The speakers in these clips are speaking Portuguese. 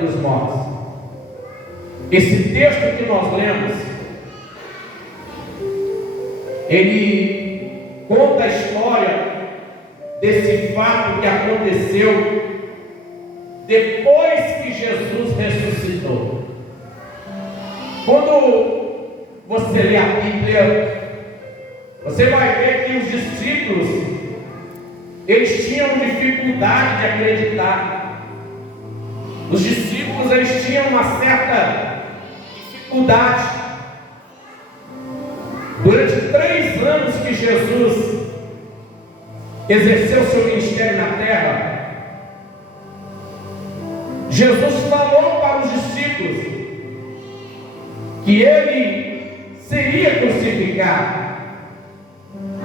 dentre os mortos. Esse texto que nós lemos, ele conta a história desse fato que aconteceu depois que Jesus ressuscitou. Quando você lê a Bíblia, você vai ver que os discípulos, eles tinham dificuldade de acreditar. Os discípulos, eles tinham uma certa dificuldade. Durante 3 anos que Jesus exerceu seu ministério na terra, Jesus falou para os discípulos que ele seria crucificado,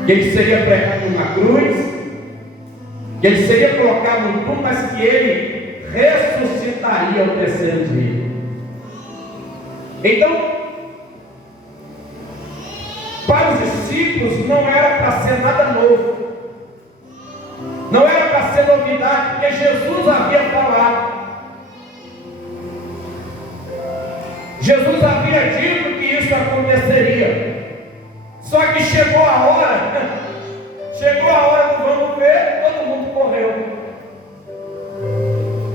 que ele seria pregado numa cruz, que ele seria colocado no túmulo, mas que ele ressuscitaria ao 3º dia. Então, para os discípulos não era para ser nada novo, não era para ser novidade, porque Jesus havia falado. Jesus havia dito que isso aconteceria. Só que chegou a hora do vamos ver, todo mundo correu.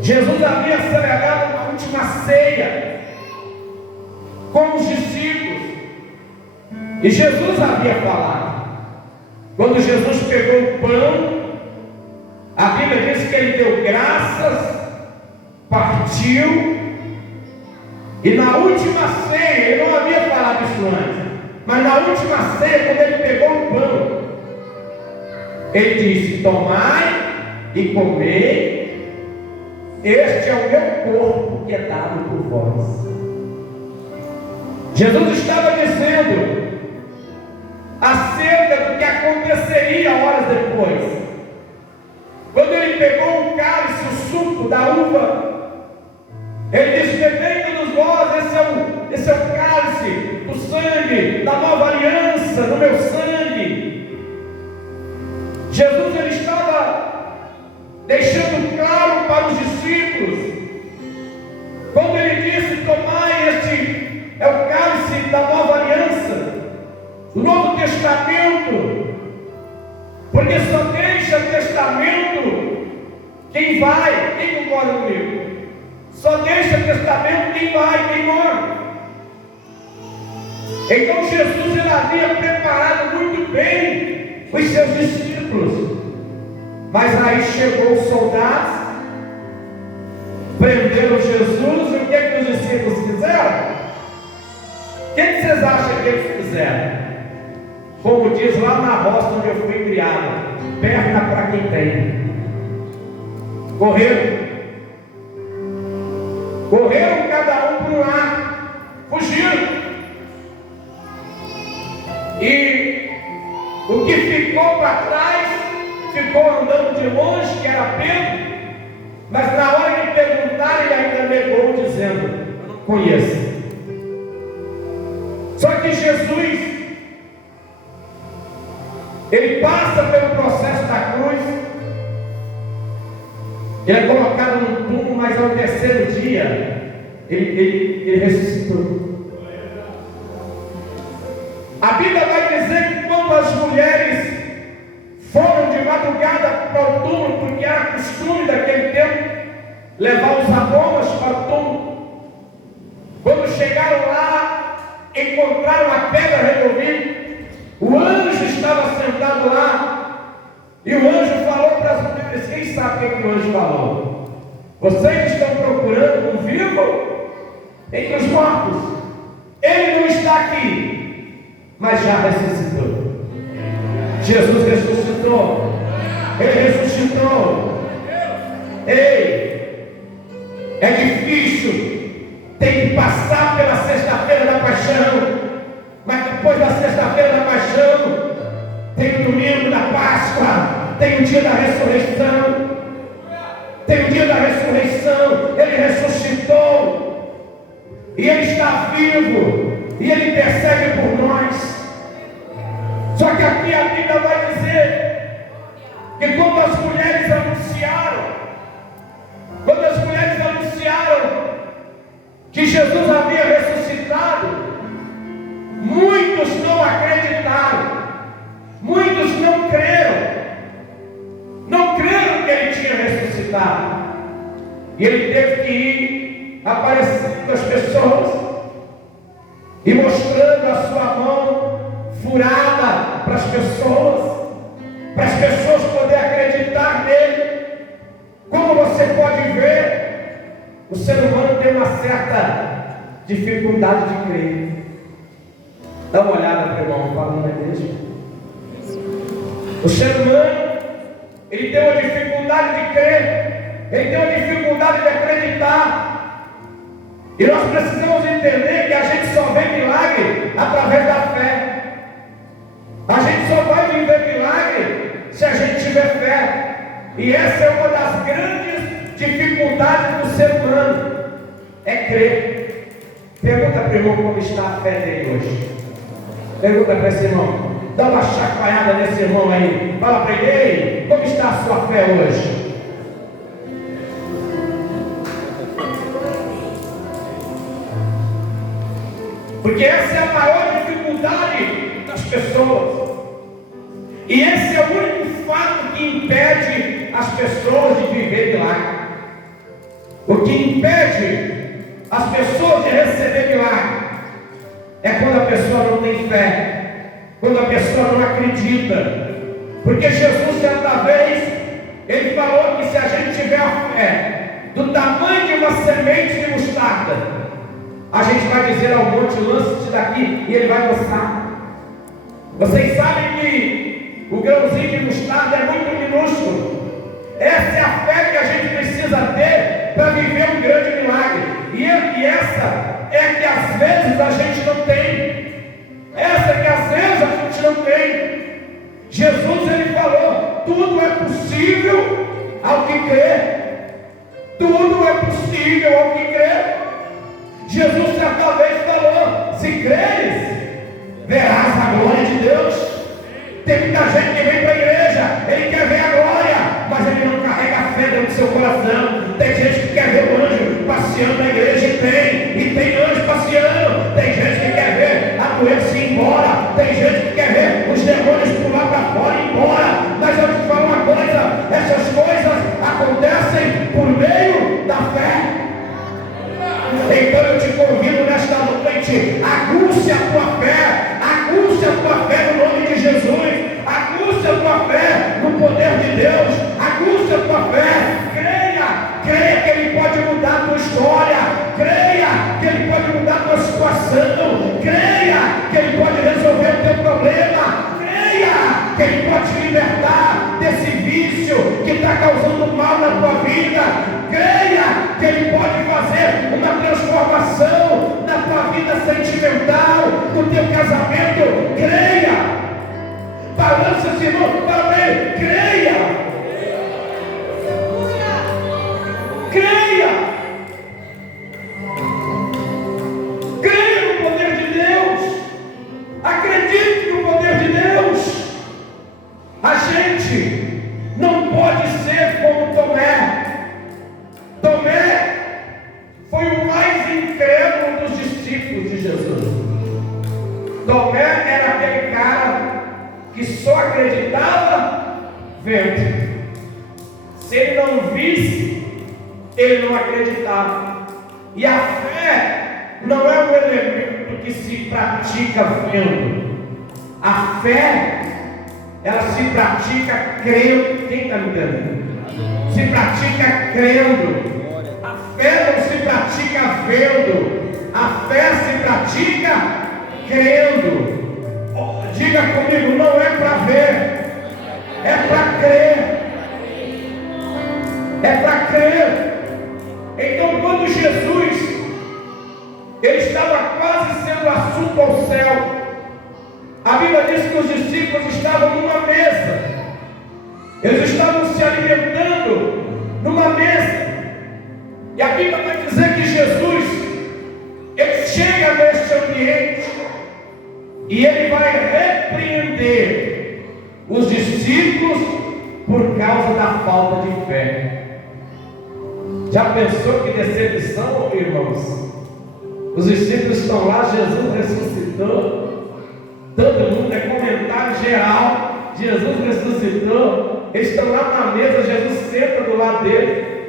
Jesus havia celebrado uma última ceia com os discípulos. E Jesus havia falado. Quando Jesus pegou o pão, a Bíblia diz que ele deu graças, partiu, e na última ceia, ele não havia falado isso antes, mas na última ceia, quando ele pegou o pão, ele disse: tomai e comei, este é o meu corpo que é dado por vós. Jesus estava dizendo acerca do que aconteceria horas depois. Quando ele pegou o cálice, o suco da uva, ele disse: bebei todos vós, esse é o cálice do sangue, da nova aliança, do meu sangue. Jesus, ele estava deixando claro para os discípulos, quando ele disse: tomai, este é o cálice da nova aliança, do Novo Testamento, porque só deixa testamento quem vai, quem concorda comigo? Só deixa testamento quem vai, quem morre. Então Jesus, ele havia preparado muito bem os seus discípulos, mas aí chegou os soldados, prenderam Jesus, e o que os discípulos fizeram? O que vocês acham que eles fizeram? Como diz lá na roça onde eu fui criado, perna para quem tem. Correram cada um para um lado, fugiram. E o que ficou para trás, ficou andando de longe, que era Pedro, mas na hora de perguntar, ele ainda negou, dizendo: eu não conheço. Só que Jesus, ele passa pelo processo da cruz, ele é colocado no túmulo, mas ao 3º dia, ele ressuscitou. A Bíblia vai dizer que quando as mulheres foram de madrugada para o túmulo, porque era costume daquele tempo levar os aromas para o túmulo, quando chegaram lá, encontraram a pedra removida, o anjo estava sentado lá, e o anjo falou para as mulheres: quem sabe o que o anjo falou? Vocês estão procurando um vivo entre os mortos. Ele não está aqui, mas já ressuscitou. Jesus ressuscitou. Ele ressuscitou. Ei, é difícil, tem que passar pela sexta-feira da paixão, mas depois da sexta-feira da paixão tem o domingo da Páscoa, tem o dia da ressurreição. Tem o dia da ressurreição. Ele ressuscitou, e ele está vivo, e ele intercede por nós. Só que aqui a Bíblia vai dizer que quando as mulheres anunciaram que Jesus havia ressuscitado, muitos não acreditaram, muitos não creram que ele tinha ressuscitado. E ele teve que ir aparecendo às pessoas e mostrando a sua mão furada para as pessoas poderem acreditar nele. Como você pode ver, o ser humano tem uma certa dificuldade de crer. Dá uma olhada para o irmão, fala, não é mesmo? O ser humano, ele tem uma dificuldade de crer, ele tem uma dificuldade de acreditar. E nós precisamos entender que a gente só vê milagre através da fé. A gente só vai viver milagre se a gente tiver fé. E essa é uma das grandes dificuldades do ser humano, é crer. Pergunta para o irmão como está a fé dele hoje. Pergunta para esse irmão. Dá uma chacoalhada nesse irmão aí. Fala para ele, como está a sua fé hoje? Porque essa é a maior dificuldade das pessoas. E esse é o único fato que impede as pessoas de viver milagre. O que impede as pessoas de receber milagre é quando a pessoa não tem fé, quando a pessoa não acredita. Porque Jesus, certa vez, ele falou que se a gente tiver a fé do tamanho de uma semente de mostarda, a gente vai dizer ao monte, lance-te daqui, e ele vai lançar. Vocês sabem que o grãozinho de mostarda é muito minúsculo. Essa é a fé que a gente precisa ter para viver um grande milagre. E essa é que às vezes a gente não tem. Essa que às vezes a gente não tem. Jesus, ele falou, tudo é possível ao que crê. Tudo é possível ao que crê. Jesus certa vez falou, se creres, verás a glória de Deus. Tem muita gente que vem para a igreja, ele quer ver a glória, mas ele não carrega a fé dentro do seu coração. Tem gente que quer ver o anjo passeando na igreja, e tem anjo passeando. Tem gente que quer ver a doença ir embora, tem gente que quer ver os demônios pular para fora e ir embora. Mas eu te falo uma coisa, essas coisas acontecem por meio da fé. Então eu te convido nesta noite, aguce a tua fé no nome de Jesus, aguce a tua fé no poder de Deus, aguce a tua fé, creia que Ele pode mudar a tua história, creia que Ele pode mudar a tua situação, creia que Ele pode resolver o teu problema, creia que Ele pode te libertar desse vício que está causando mal na tua vida, creia que Ele pode fazer uma transformação na tua vida sentimental, no teu casamento, creia. Balança esse irmão, também, creia. Creia. Creia no poder de Deus. Acredite no poder de Deus. A gente não pode ser como Tomé. Tomé foi o mais incrédulo dos discípulos de Jesus. Tomé era aquele cara que só acreditava vendo. Se ele não visse, ele não acreditava. E a fé não é um elemento que se pratica vendo. A fé, ela se pratica crendo. Quem está me entendendo? Se pratica crendo. A fé não se pratica vendo. A fé se pratica crendo. Diga comigo, não é para ver, é para crer. É para crer. Então quando Jesus ele estava quase sendo assunto ao céu, a Bíblia diz que os discípulos estavam numa mesa. Eles estavam se alimentando numa mesa. E a Bíblia vai dizer que Jesus ele chega neste ambiente e ele vai repreender os discípulos por causa da falta de fé. Já pensou que decepção, irmãos? Os discípulos estão lá, Jesus ressuscitou. Todo mundo é comentário geral. Jesus ressuscitou. Eles estão lá na mesa, Jesus senta do lado dele.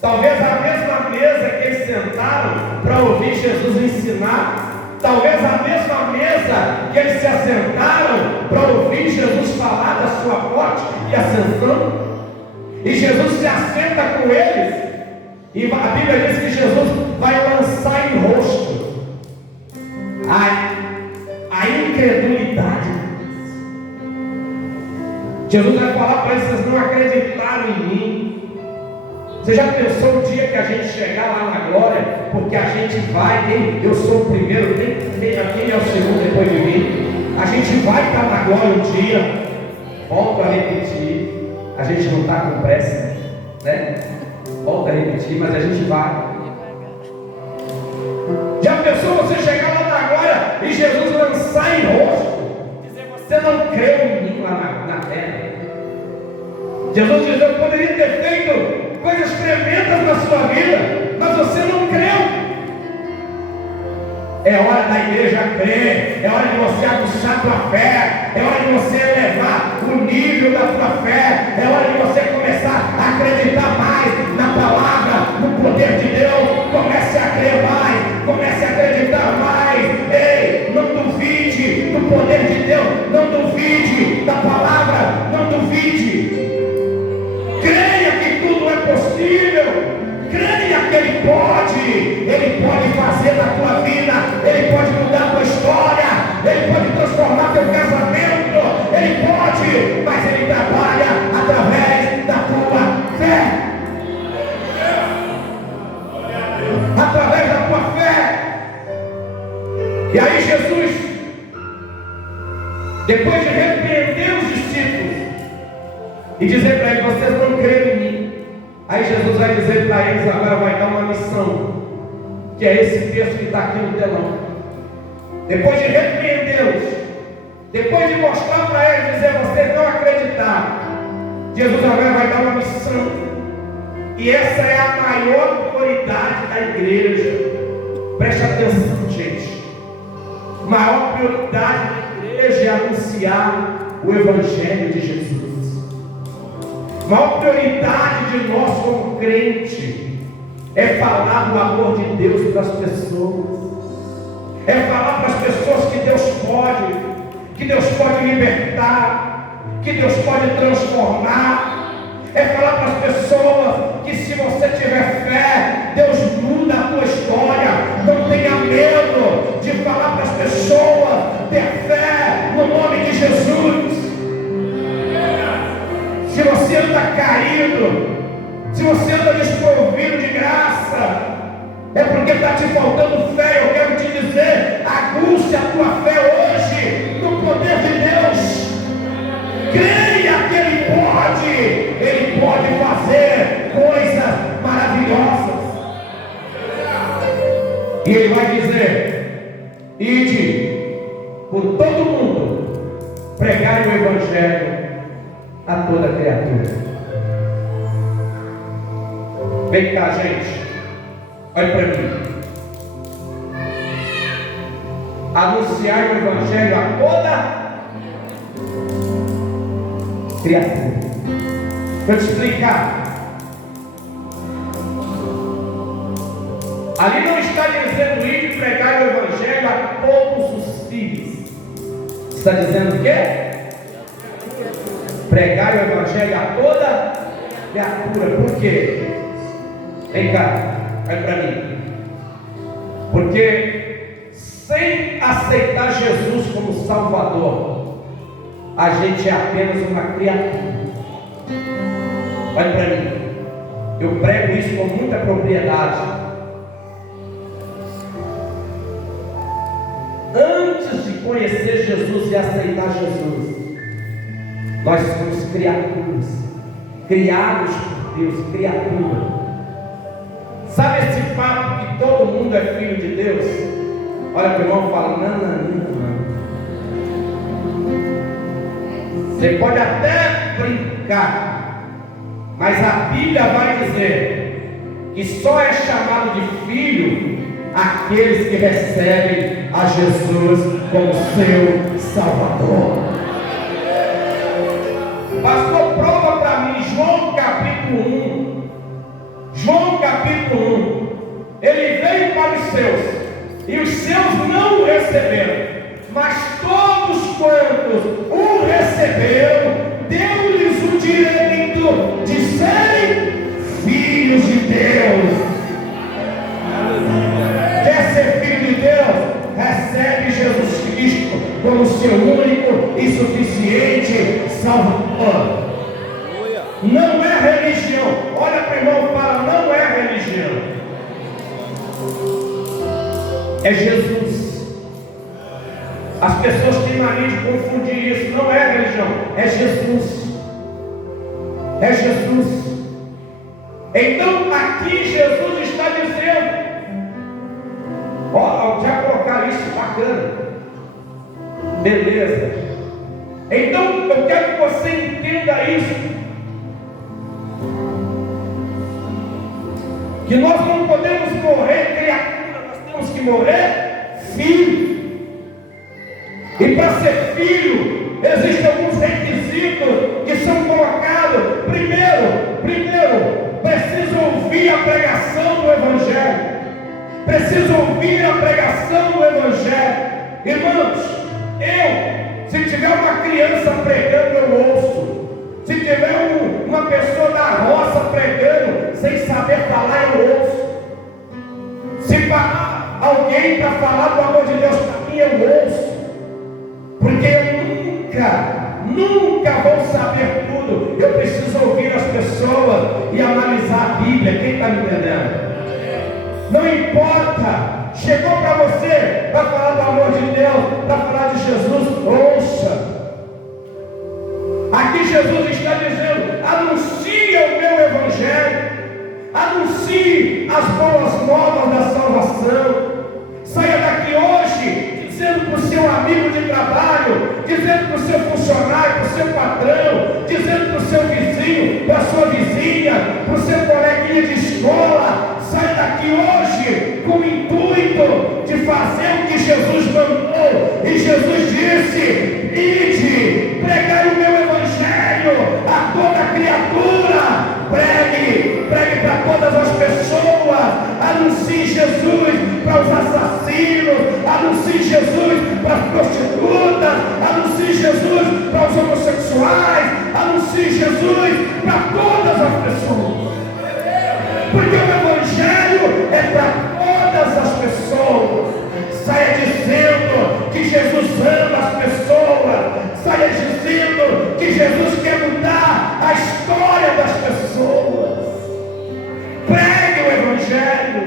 Talvez a mesma mesa que eles sentaram para ouvir Jesus ensinar. Talvez a mesma mesa que eles se assentaram para ouvir Jesus falar da sua morte e ascensão. E Jesus se assenta com eles. E a Bíblia diz que Jesus vai lançar em rosto a incredulidade. Jesus vai falar para eles: vocês não acreditaram em mim. Você já pensou o dia que a gente chegar lá na glória? Porque a gente vai, eu sou o primeiro, quem é o segundo depois de mim? A gente vai estar na glória um dia. Volto a repetir, a gente não está com pressa, né? Volto a repetir, mas a gente vai. Já pensou você chegar lá na glória e Jesus lançar em rosto? Dizer: você não creu em mim lá na terra. Jesus diz: eu poderia ter feito coisas tremendas na sua vida, mas você não creu. É hora da igreja crer, é hora de você aguçar a tua fé, é hora de você elevar o nível da tua fé, é hora de você começar a acreditar mais na palavra, no poder de Deus. Comece a crer mais, comece a acreditar mais. Ei, não duvide do poder de Deus, não duvide da palavra, não duvide. Creia que tudo é possível. Creia que Ele pode fazer na tua vida, Ele pode mudar a tua história, Ele pode transformar teu casamento, Ele pode, mas Ele trabalha através da tua fé. Através da tua fé. E aí Jesus, depois de repreender os discípulos e dizer para eles: vocês não creem em mim. Aí Jesus vai dizer para eles, agora vai dar uma missão, que é esse texto que está aqui no telão. Depois de repreendê-los, depois de mostrar para eles, dizer: vocês não acreditaram, Jesus agora vai dar uma missão. E essa é a maior prioridade da igreja. Preste atenção, gente. A maior prioridade da igreja é anunciar o Evangelho de Jesus. A maior prioridade de nós como crente é falar do amor de Deus para as pessoas, é falar para as pessoas que Deus pode libertar, que Deus pode transformar, é falar para as pessoas que se você tiver fé, Deus muda a tua história. Não tenha medo de falar para as pessoas: ter fé no nome de Jesus. Se você anda caído, se você anda desprovido de graça, é porque está te faltando fé. Eu quero te dizer: aguce a tua fé hoje no poder de Deus. Creia que Ele pode fazer coisas maravilhosas. E Ele vai dizer: ide por todo mundo, pregai o Evangelho a toda criatura. Vem cá, gente, olha para mim. Anunciar o Evangelho a toda criatura. Vou te explicar. Ali não está dizendo ir e pregar o Evangelho a todos os filhos. Está dizendo o quê? Pregar o Evangelho a toda criatura. Por quê? Vem cá, vai para mim. Porque sem aceitar Jesus como Salvador, a gente é apenas uma criatura. Olha para mim. Eu prego isso com muita propriedade. Antes de conhecer Jesus e aceitar Jesus, nós somos criaturas, criados por Deus, criatura. Sabe esse papo que todo mundo é filho de Deus? Olha para o irmão e fala: não. Você pode até brincar, mas a Bíblia vai dizer que só é chamado de filho aqueles que recebem a Jesus como seu Salvador. Pastor, prova para mim João capítulo 1. João capítulo 1. Ele veio para os seus, e os seus não o receberam, mas todos quantos o receberam, deu-lhes o direito de serem filhos de Deus. Quer ser filho de Deus? Recebe Jesus Cristo como seu único e suficiente Salvador. Não é religião. Olha para o irmão e fala, não é religião. É Jesus. As pessoas têm mania de confundir isso. Não é religião, é Jesus. É Jesus. Então aqui Jesus está dizendo, ó, já colocaram isso, bacana, beleza. Então eu quero que você entenda isso, que nós não podemos morrer criatura, nós temos que morrer filho. E para ser filho, existem alguns requisitos que são colocados. Primeiro, precisa ouvir a pregação do Evangelho. Precisa ouvir a pregação do Evangelho. Irmãos, se tiver uma criança pregando, eu ouço. Se tiver uma pessoa da roça pregando, sem saber falar, eu ouço. Se parar alguém para falar do amor de Deus para mim, eu ouço. Porque eu nunca vou saber tudo. Eu preciso ouvir as pessoas e analisar a Bíblia. Quem está me entendendo? Não importa. Chegou para você para falar do amor de Deus, para falar de Jesus, ouça. Aqui Jesus está dizendo, anuncie o meu Evangelho, anuncie as boas novas da salvação. Saia daqui hoje dizendo para o seu amigo de trabalho, dizendo para o seu funcionário, para o seu patrão, dizendo para o seu vizinho, para a sua vizinha, para o seu coleguinha de escola. Saia daqui hoje com o intuito de fazer o que Jesus mandou. E Jesus disse, ide, pregai o meu Evangelho a toda criatura. Pregue para todas as pessoas. Anuncie Jesus para os assassinos. Anuncie Jesus para as prostitutas. Anuncie Jesus para os homossexuais. Anuncie Jesus para todas as pessoas. Porque o Evangelho é para todas as pessoas. Saia dizendo que Jesus ama as pessoas. Saia dizendo que Jesus quer mudar a história das pessoas. Pregue o Evangelho.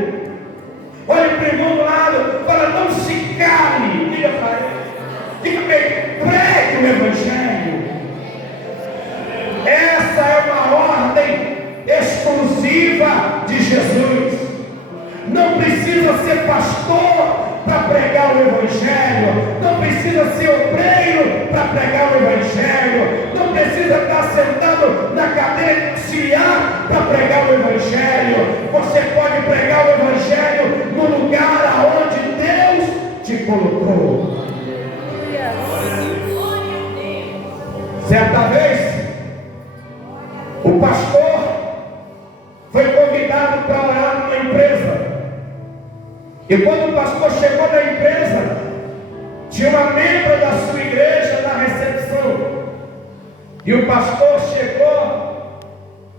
Olhe para o irmão do lado, fala, não se cale. Diga para ele, diga bem, pregue o Evangelho. Essa é uma ordem exclusiva de Jesus. Não precisa ser pastor para pregar o Evangelho. Não precisa ser obreiro para pregar o Evangelho. Não precisa estar sentado na cadeira de auxiliar para pregar o Evangelho. Você pode pregar o Evangelho no lugar aonde Deus te colocou. Certa vez, o pastor foi convidado para orar numa empresa. E quando o pastor chegou na empresa, tinha uma membra da sua igreja na recepção. E o pastor chegou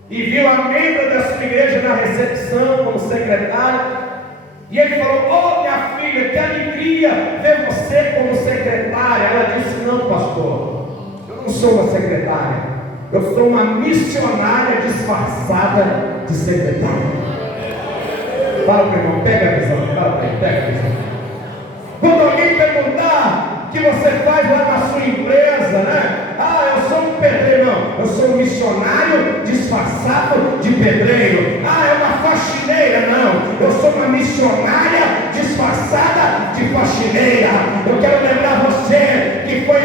e viu a membra da sua igreja na recepção como secretária. E ele falou, oh minha filha, que alegria ver você como secretária. Ela disse, não pastor, eu não sou uma secretária. Eu sou uma missionária disfarçada de secretária. Fala para o irmão, pega a visão, fala para ele, pega a visão. Quando alguém perguntar o que você faz lá na sua empresa, né? Ah, eu sou um pedreiro. Não, eu sou um missionário disfarçado de pedreiro. Ah, é uma faxineira. Não, eu sou uma missionária disfarçada de faxineira. Eu quero lembrar você que foi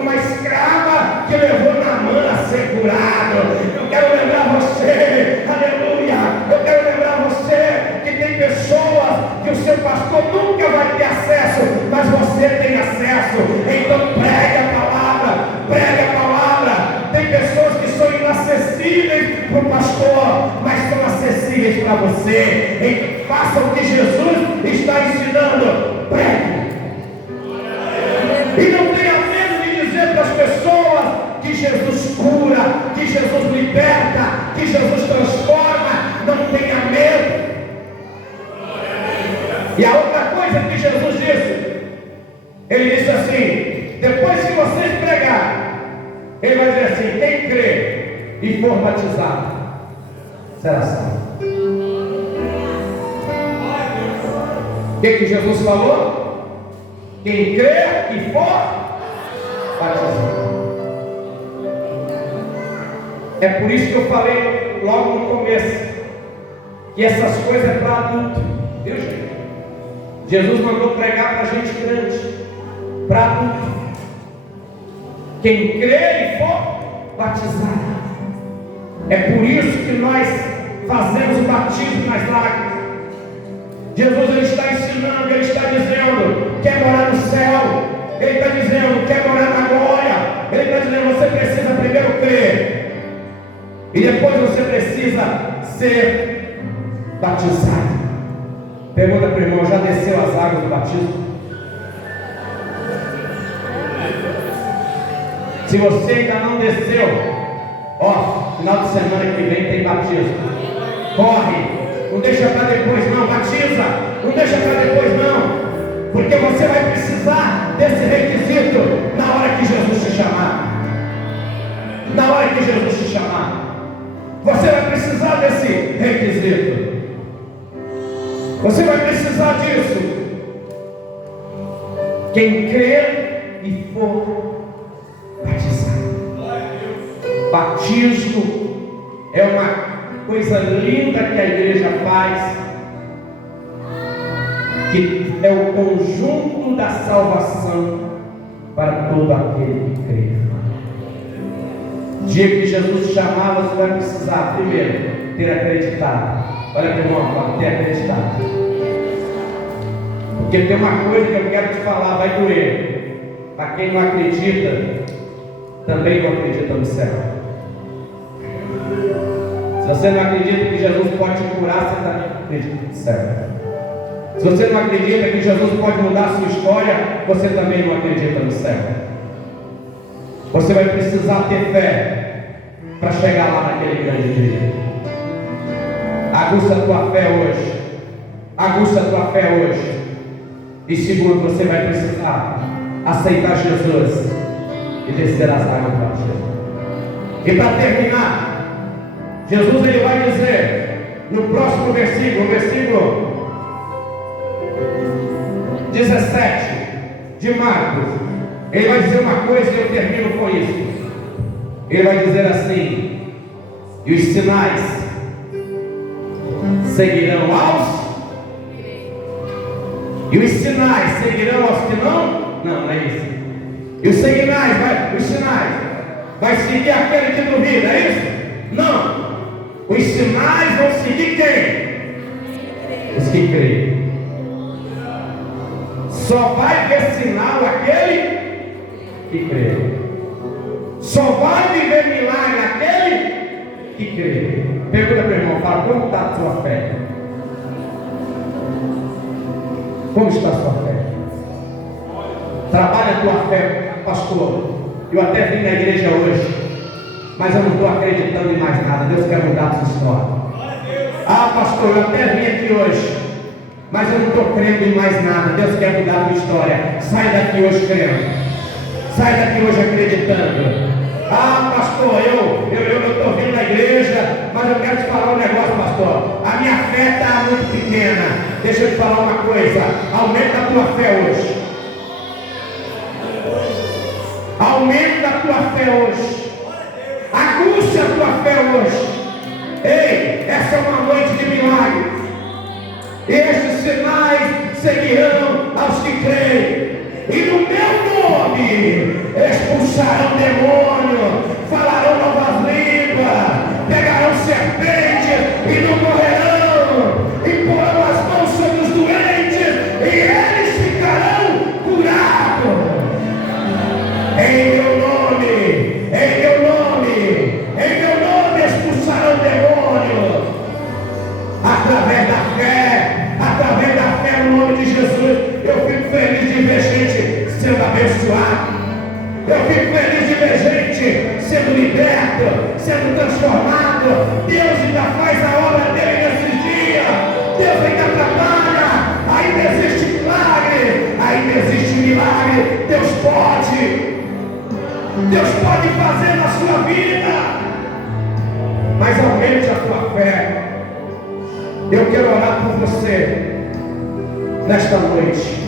uma escrava que levou na mão assegurado. Eu quero lembrar você, aleluia. Eu quero lembrar você que tem pessoas pastor nunca vai ter acesso, mas você tem acesso. Então pregue a palavra, pregue a palavra. Tem pessoas que são inacessíveis para o pastor, mas são acessíveis para você. Então faça o que Jesus está ensinando, pregue. E não tenha medo de dizer para as pessoas que Jesus cura, que Jesus liberta, que Jesus transforma. Não tenha medo. E a outra coisa que Jesus disse, ele disse assim: depois que vocês pregarem, ele vai dizer assim: quem crê e for batizado será salvo. O que Jesus falou? Quem crê e for batizado. É por isso que eu falei logo no começo que essas coisas é para adulto, viu, gente? Jesus mandou pregar para gente grande, para adulto. Quem crê e for batizado. É por isso que nós fazemos o batismo nas lágrimas. Jesus, ele está ensinando, ele está dizendo: quer morar no céu. Ele está dizendo: quer morar na glória. Ele está dizendo: você precisa primeiro crer, e depois você precisa ser batizado. Pergunta para o irmão: já desceu as águas do batismo? Se você ainda não desceu, ó, final de semana que vem tem batismo. Corre! Não deixa para depois não, batiza! Não deixa para depois não, porque você vai precisar desse requisito na hora que Jesus te chamar. Na hora que Jesus te chamar, você vai precisar desse requisito. Você vai precisar disso. Quem crer e for batizado. Batismo é uma coisa linda que a igreja faz, que é o conjunto da salvação para todo aquele que crê. O dia que Jesus te chamar, você vai precisar primeiro ter acreditado. Olha para o irmão, fala: ter acreditado. Porque tem uma coisa que eu quero te falar, vai doer. Para quem não acredita, também não acredita no céu. Se você não acredita que Jesus pode te curar, você também não acredita no céu. Se você não acredita que Jesus pode mudar a sua história, você também não acredita no céu. Você vai precisar ter fé para chegar lá naquele grande dia. Aguça a tua fé hoje. Aguça a tua fé hoje. E segundo, você vai precisar aceitar Jesus e descer as águas do batismo. E para terminar, Jesus ele vai dizer no próximo versículo, versículo 17 de Marcos, ele vai dizer uma coisa e eu termino com isso. Ele vai dizer assim: e os sinais seguirão aos. E os sinais seguirão aos que não? Não, não é isso. E os sinais vai seguir aquele que duvida, é isso? Não. Os sinais vão seguir quem? Os que creem. Só vai ver sinal aquele que crê. Só vai viver milagre aquele que crê. Pergunta para o irmão, fala: como está a sua fé? Como está a sua fé? Trabalha a tua fé, pastor. Eu até vim na igreja hoje, mas eu não estou acreditando em mais nada. Deus quer mudar a sua história. Ah, pastor, eu até vim aqui hoje, mas eu não estou crendo em mais nada. Deus quer mudar a tua história. Sai daqui hoje crendo. Sai daqui hoje acreditando. Ah, pastor, eu estou vindo na igreja, mas eu quero te falar um negócio, pastor. A minha fé está muito pequena. Deixa eu te falar uma coisa. Aumenta a tua fé hoje. Aumenta a tua fé hoje. Aguça a tua fé hoje. Ei, essa é uma noite de milagres. E estes sinais seguirão aos que creem. E no meu nome expulsarão demônio, falarão novas línguas, pegarão serpentes e não morrerão, e porão as mãos sobre os doentes e nome de Jesus. Eu fico feliz de ver gente sendo abençoada. Eu fico feliz de ver gente sendo liberto, sendo transformado. Deus ainda faz a obra dele nesses dias. Deus ainda trabalha. Ainda existe milagre. Ainda existe milagre. Deus pode fazer na sua vida. Mas aumente a tua fé. Eu quero orar por você nesta noite.